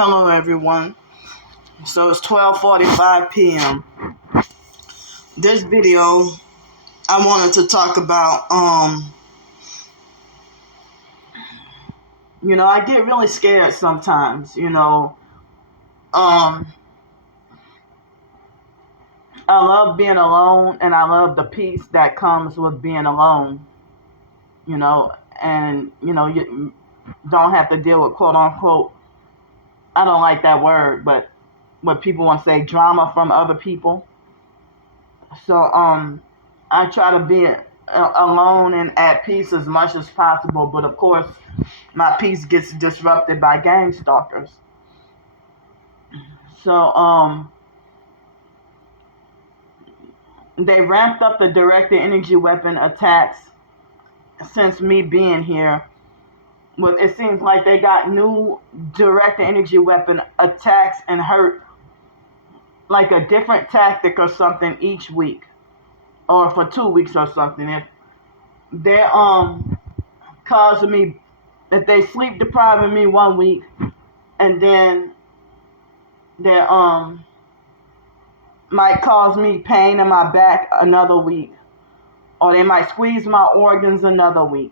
Hello everyone. So it's 12:45 p.m. This video I wanted to talk about I get really scared sometimes, I love being alone, and I love the peace that comes with being alone, and you don't have to deal with quote unquote, I don't like that word, but what people want to say, drama from other people. So I try to be alone and at peace as much as possible, but of course my peace gets disrupted by gang stalkers. So they ramped up the directed energy weapon attacks since me being here. It seems like they got new direct energy weapon attacks and hurt, like a different tactic or something each week, or for 2 weeks or something. If they're causing me, if they sleep depriving me 1 week, and then they might cause me pain in my back another week, or they might squeeze my organs another week.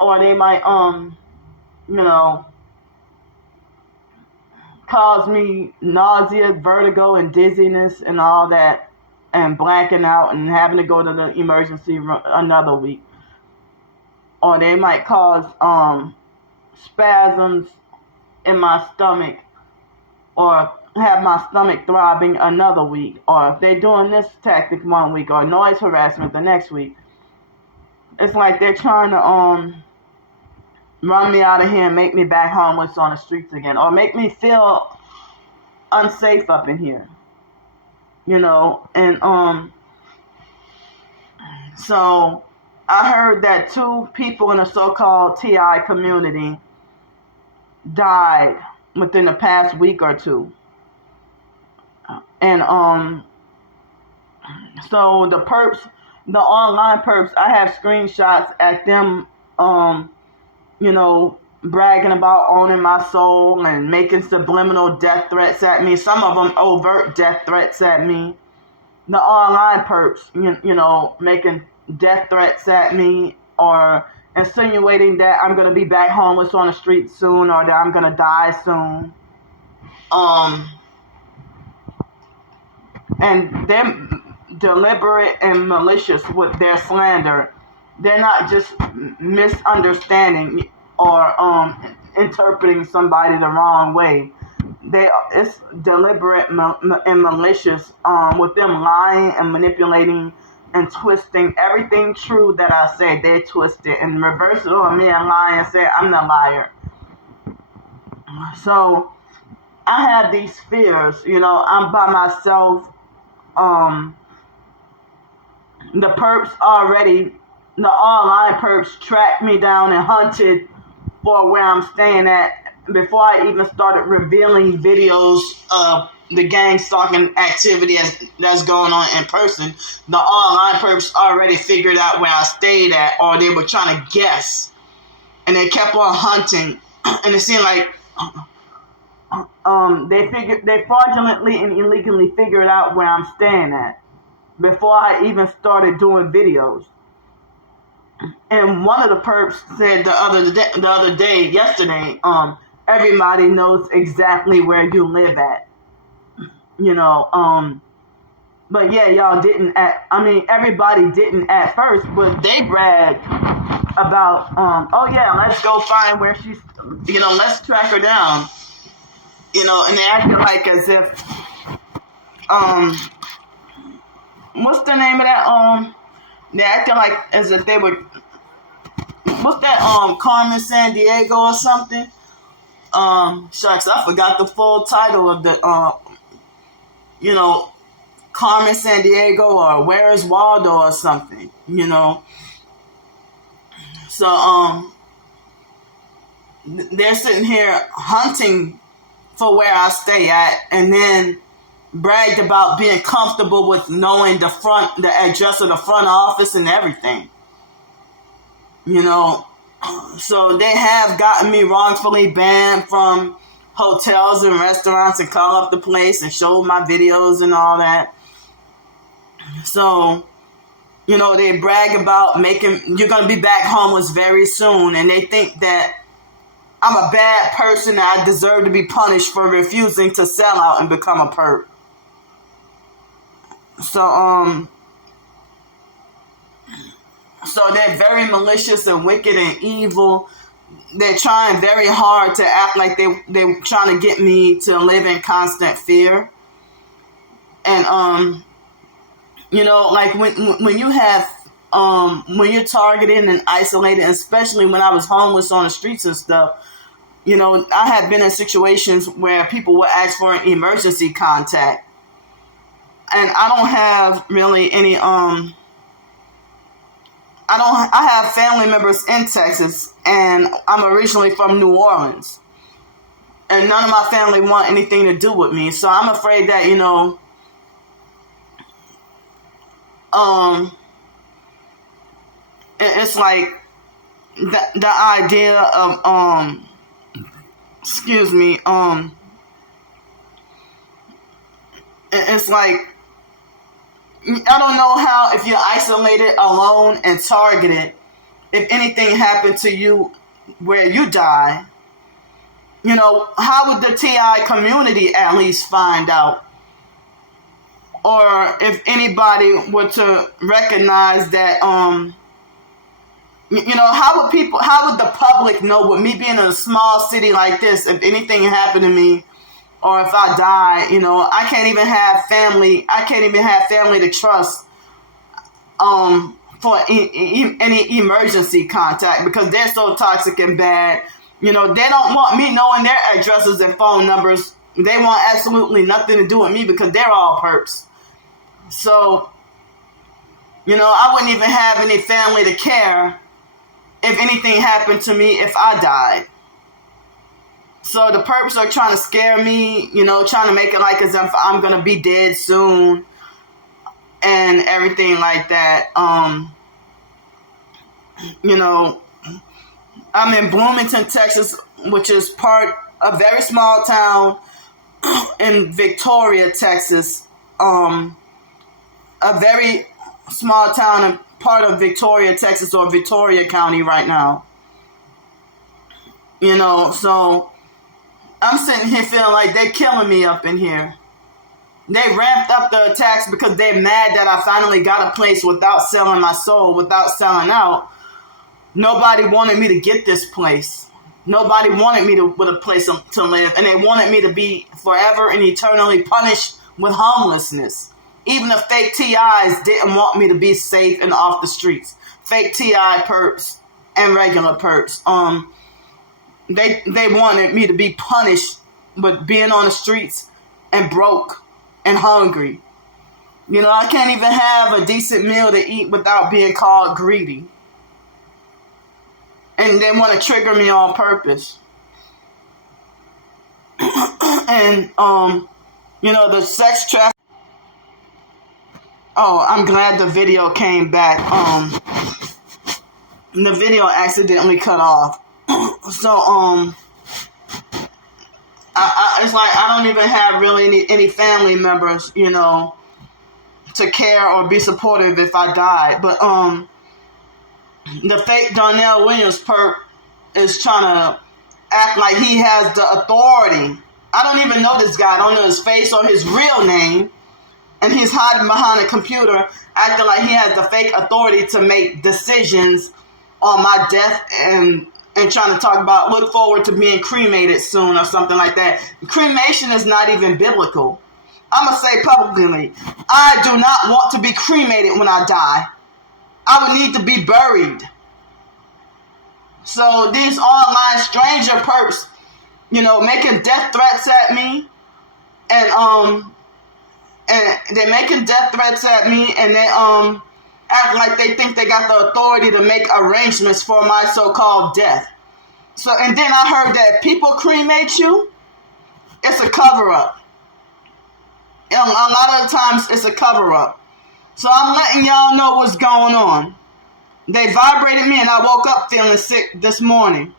Or they might, cause me nausea, vertigo, and dizziness, and all that, and blacking out, and having to go to the emergency room another week. Or they might cause spasms in my stomach, or have my stomach throbbing another week. Or if they're doing this tactic 1 week, or noise harassment the next week. It's like they're trying to run me out of here and make me back homeless on the streets again, or make me feel unsafe up in here, and so I heard that 2 people in the so-called TI community died within the past week or 2, and so the perps, the online perps, I have screenshots at them, bragging about owning my soul and making subliminal death threats at me. Some of them overt death threats at me. The online perps, making death threats at me, or insinuating that I'm going to be back homeless on the street soon, or that I'm going to die soon. And they're deliberate and malicious with their slander. They're not just misunderstanding or interpreting somebody the wrong way. It's deliberate and malicious with them lying and manipulating and twisting everything true that I say. They twist it and reverse it on me and lie and say I'm the liar. So I have these fears. I'm by myself. The perps already, the online perps tracked me down and hunted for where I'm staying at before I even started revealing videos of the gang stalking activity that's going on in person. The online perps already figured out where I stayed at, or they were trying to guess, and they kept on hunting. And it seemed like they fraudulently and illegally figured out where I'm staying at before I even started doing videos. And one of the perps said yesterday, everybody knows exactly where you live at. But yeah, y'all didn't everybody didn't at first, but they bragged about, oh yeah, let's go find where she's, let's track her down. And they acted like as if, what's the name of that, they acted like as if they were, what's that, Carmen Sandiego or something? Shucks, I forgot the full title of the, Carmen Sandiego or Where is Waldo or something, So, they're sitting here hunting for where I stay at, and then bragged about being comfortable with knowing the address of the front office and everything. So they have gotten me wrongfully banned from hotels and restaurants and call up the place and show my videos and all that. So, you know, they brag about you're going to be back homeless very soon. And they think that I'm a bad person and I deserve to be punished for refusing to sell out and become a perp. So they're very malicious and wicked and evil. They're trying very hard to act like they're trying to get me to live in constant fear. And, you know, like when you have, when you're targeted and isolated, especially when I was homeless on the streets and stuff, you know, I have been in situations where people would ask for an emergency contact. And I don't have really any, I have family members in Texas, and I'm originally from New Orleans. And none of my family want anything to do with me. So I'm afraid that, you know, it's like the idea of, it's like, I don't know how, if you're isolated, alone, and targeted, if anything happened to you where you die, you know, how would the TI community at least find out? Or if anybody were to recognize that, you know, how would the public know, with me being in a small city like this, if anything happened to me, or if I die, you know, I can't even have family to trust for any emergency contact, because they're so toxic and bad. You know, they don't want me knowing their addresses and phone numbers. They want absolutely nothing to do with me because they're all perps. So, you know, I wouldn't even have any family to care if anything happened to me if I died. So the perps are trying to scare me, you know, trying to make it like as if I'm going to be dead soon and everything like that. You know, I'm in Bloomington, Texas, which is a very small town in Victoria, Texas. A very small town and part of Victoria, Texas, or Victoria County right now. You know, so I'm sitting here feeling like they're killing me up in here. They ramped up the attacks because they're mad that I finally got a place without selling my soul, without selling out. Nobody wanted me to get this place. Nobody wanted me with a place to live. And they wanted me to be forever and eternally punished with homelessness. Even the fake TIs didn't want me to be safe and off the streets. Fake TI perps and regular perps. They wanted me to be punished with being on the streets and broke and hungry. You know, I can't even have a decent meal to eat without being called greedy. And they want to trigger me on purpose. And, you know, the sex trafficking. Oh, I'm glad the video came back. The video accidentally cut off. So, it's like I don't even have really any family members, you know, to care or be supportive if I die. But, the fake Darnell Williams perp is trying to act like he has the authority. I don't even know this guy. I don't know his face or his real name. And he's hiding behind a computer, acting like he has the fake authority to make decisions on my death and trying to talk about look forward to being cremated soon or something like that. Cremation is not even biblical. I'm going to say publicly, I do not want to be cremated when I die. I would need to be buried. So these online stranger perps, you know, making death threats at me, and they're making death threats at me, and they act like they think they got the authority to make arrangements for my so-called death. So, and then I heard that people cremate you, it's a cover-up. And a lot of the times it's a cover-up. So I'm letting y'all know what's going on. They vibrated me and I woke up feeling sick this morning.